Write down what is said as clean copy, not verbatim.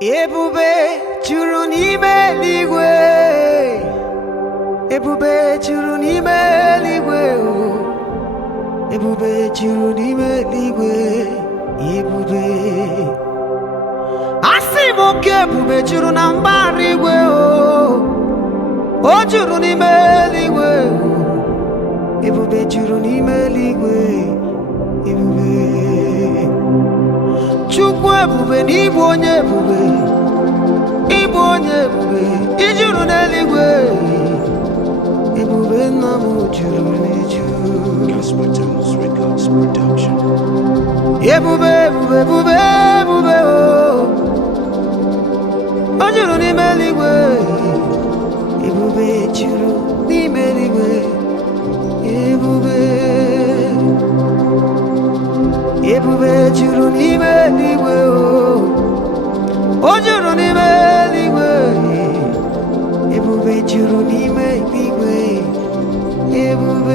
Ebube juru n'ime eluigwe, ebube juru n'ime eluigwe, ebube juru n'ime eluigwe, ebube. Asị m oke ebube juru na mbara igwe, o juru n'ime eluigwe, ebube juru n'ime eluigwe, ebube. Chukwu ebube n'ịbụ onye ebube, ịbụ onye ebube, ijuru n'eluigwe, ebube nna m juru n'iju. Gospel Tunes Records Production. Ebube ebube ebube ebube, o juru n'ime eluigwe, ebube juru n'ime eluigwe, ebube. Ebube juru n'ime eluigwe, o juru n'ime eluigwe, ebube juru n'ime eluigwe, ebube.